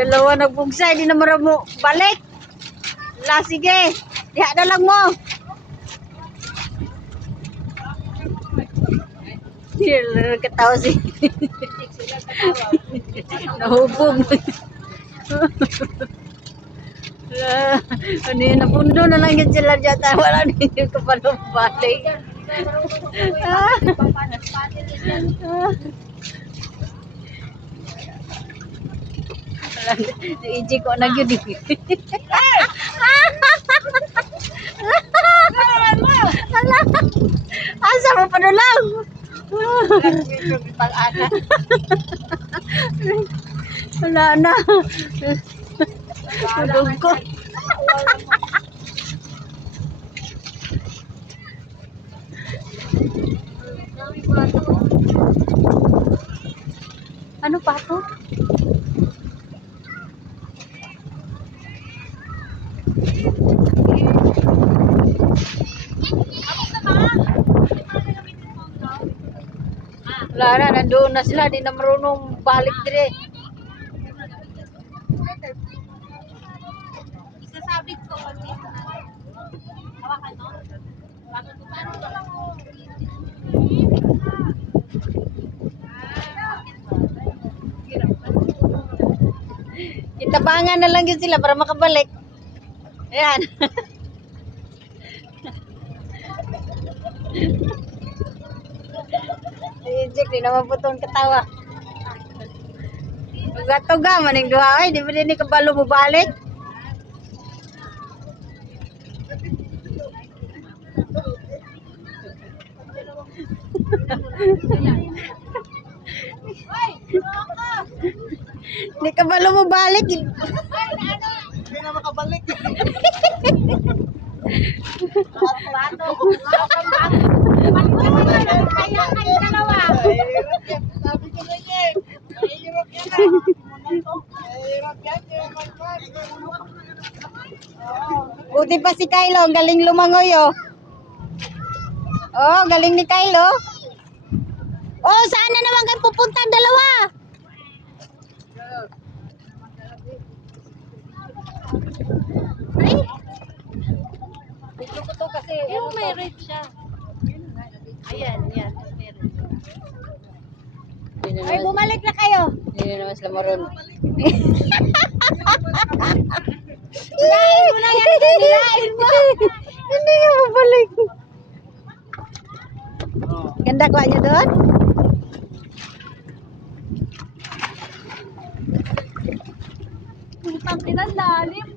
Dalawa nagbugsay, di na maramo balik. La, sige. Diha na lang mo. Here, katawa si. Nahubog. Ano yun, napundo na lang yun sila dyan. Wala na yun kapalong balik. Iji ko na yun eh. Asa mo pa na lang? Wala na. Udog ko. Ano pa to? Wala na, nandoon na sila, di na marunong balik dire. Isasabit ko pag dito na. Hawakan mo. Bago tumano. Itabangan na lang yun sila para makabalik. Ayan. Ejek, di naman po itong katawa. Tuga-tuga, maning duha. Ay, di ba din kabalo mo balik? Di kabalo mo balik. Hindi na makabalik. Kaya kayo dalawa. Sabi ko na yan. Mahirap yan ah. Mahirap yan. Buti pa si Kylo, ang galing lumangoy oh. Oh, galing ni Kylo. Oh, saan na naman kayo pupunta ang dalawa? Ay. Dito ko to kasi Yung merit siya. Ayan, yan. Merit. Ay, bumalik na kayo. Hindi na naman sila maroon. Hilahin mo na yan. Hilahin mo. Hindi nga mabalik. Ganda ko niyo doon? Putang ina, lalim.